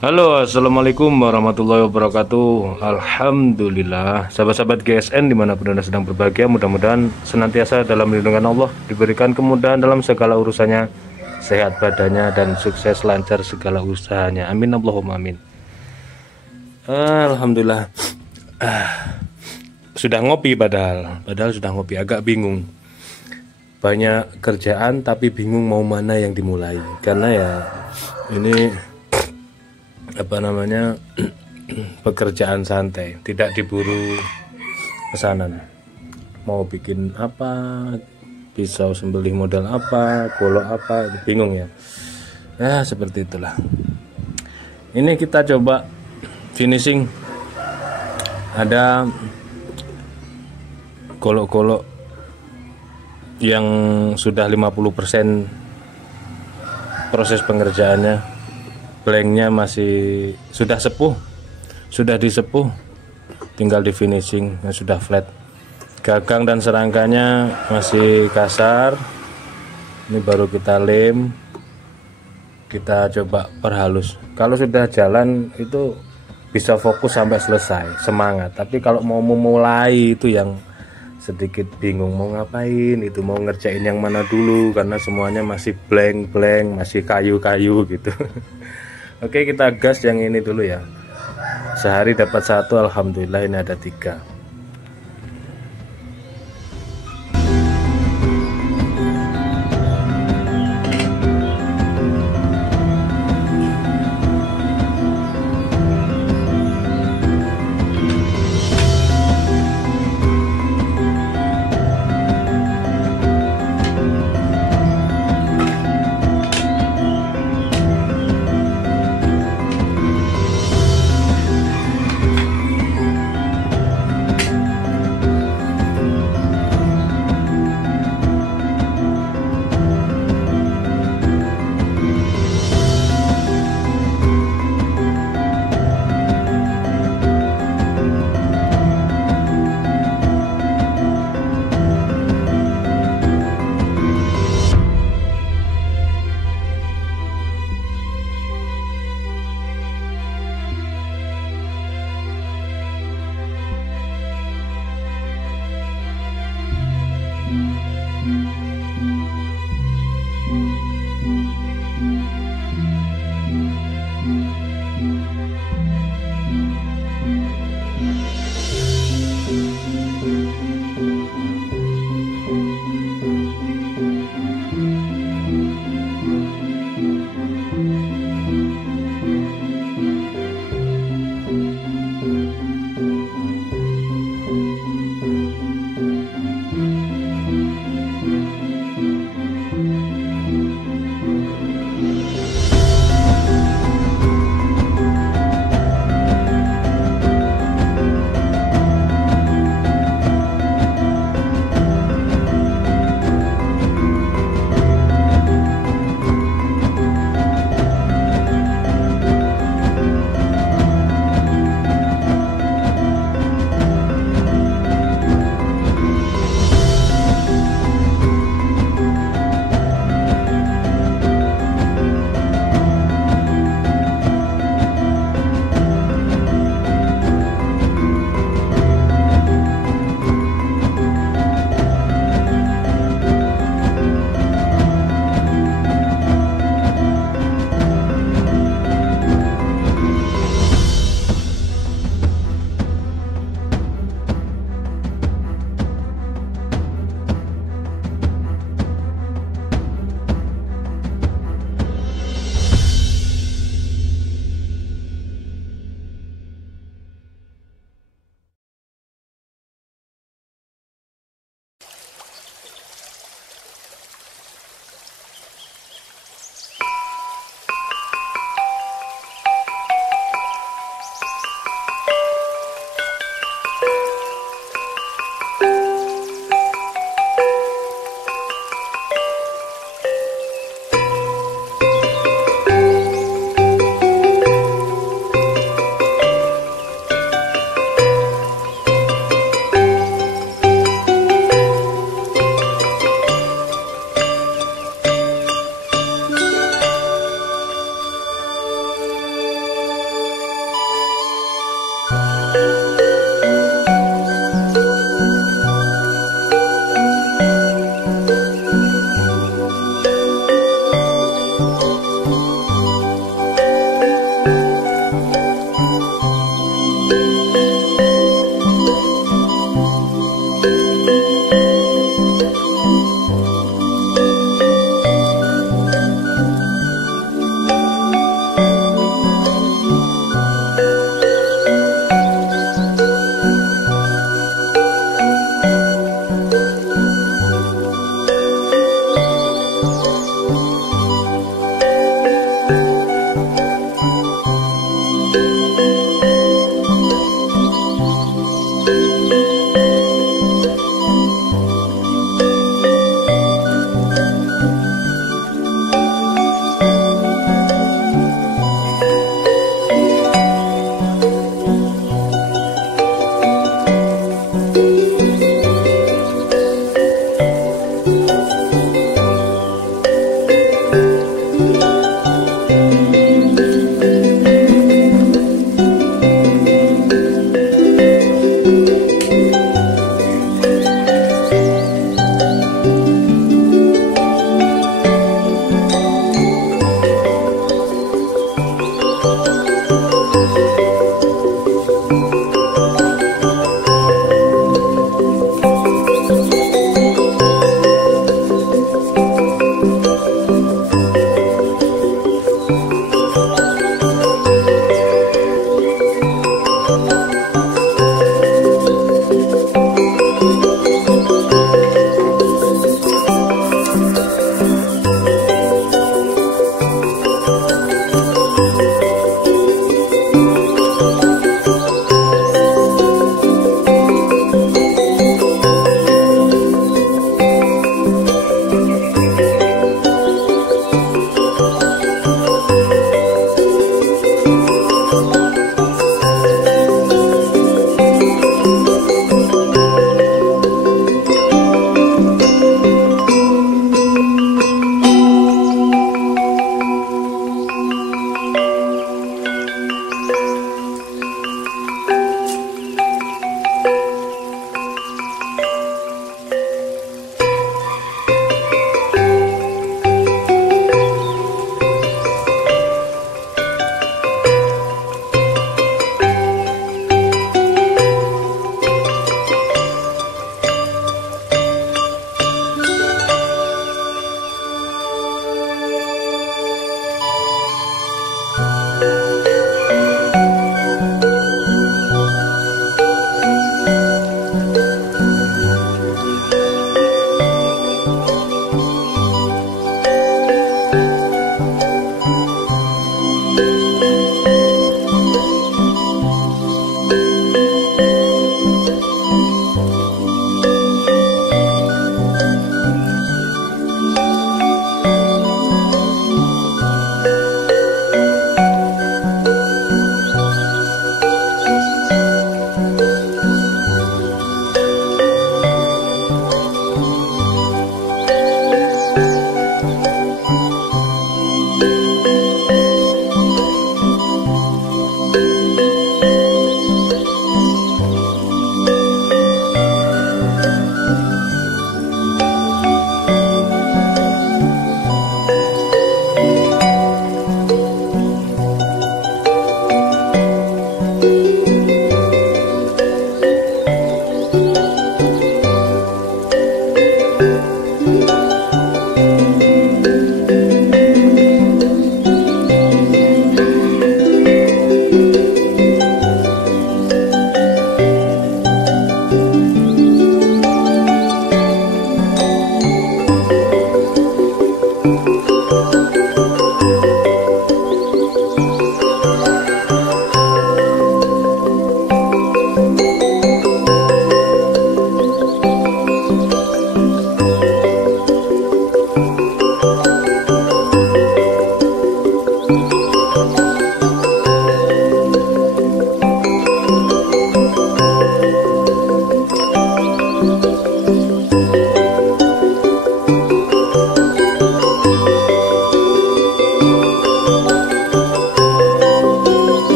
Halo, assalamualaikum warahmatullahi wabarakatuh. Alhamdulillah, sahabat-sahabat GSN dimanapun anda sedang berbahagia, mudah-mudahan senantiasa dalam lindungan Allah, diberikan kemudahan dalam segala urusannya, sehat badannya dan sukses lancar segala usahanya. Amin Allahumma amin. Alhamdulillah. Sudah ngopi padahal sudah ngopi, agak bingung. Banyak kerjaan tapi bingung mau mana yang dimulai. Karena ya ini pekerjaan santai, tidak diburu pesanan. Mau bikin apa, pisau sembelih model apa, golok apa, bingung ya. Ya seperti itulah. Ini kita coba finishing. Ada golok-golok yang sudah 50% proses pengerjaannya, blanknya masih sudah sepuh, sudah disepuh, tinggal di finishing. Sudah flat, gagang dan serangkanya masih kasar. Ini baru kita lem, kita coba perhalus. Kalau sudah jalan itu bisa fokus sampai selesai, semangat. Tapi kalau mau memulai itu yang sedikit bingung mau ngapain, itu mau ngerjain yang mana dulu, karena semuanya masih blank, masih kayu-kayu gitu. Oke, kita gas yang ini dulu ya. Sehari dapat satu, alhamdulillah ini ada 3.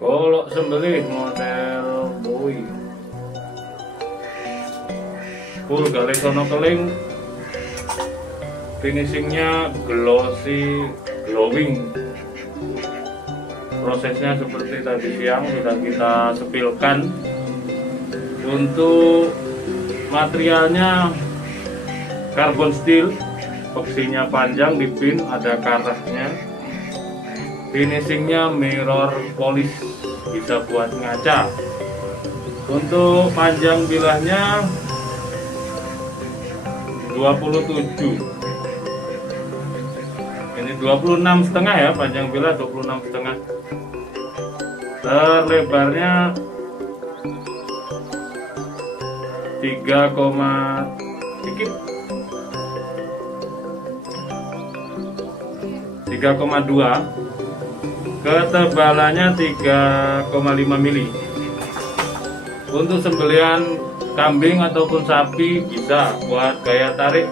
Golok sembelih model Bowie, full garis sono keling, finishingnya glossy glowing. Prosesnya seperti tadi siang sudah kita sepilkan. Untuk materialnya carbon steel, peksinya panjang, di pin ada karahnya. Finishingnya mirror polish, bisa buat ngaca. Untuk panjang bilahnya 27, ini 26,5 ya, panjang bilah 26,5. Lebarnya 3,2, ketebalannya 3,5 mili. Untuk sembelihan kambing ataupun sapi bisa buat gaya tarik,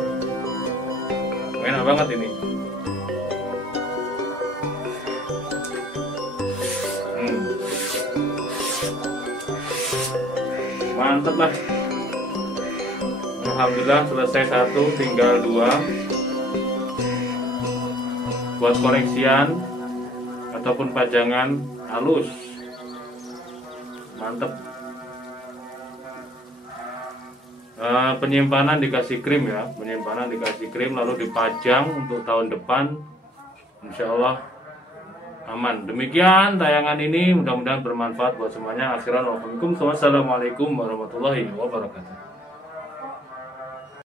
enak banget ini. Mantep lah. Alhamdulillah selesai satu, tinggal dua buat koreksian ataupun pajangan halus. Mantep. Penyimpanan dikasih krim ya, penyimpanan dikasih krim lalu dipajang untuk tahun depan, insya Allah aman. Demikian tayangan ini, mudah-mudahan bermanfaat buat semuanya. Akhiran, wassalamualaikum warahmatullahi wabarakatuh.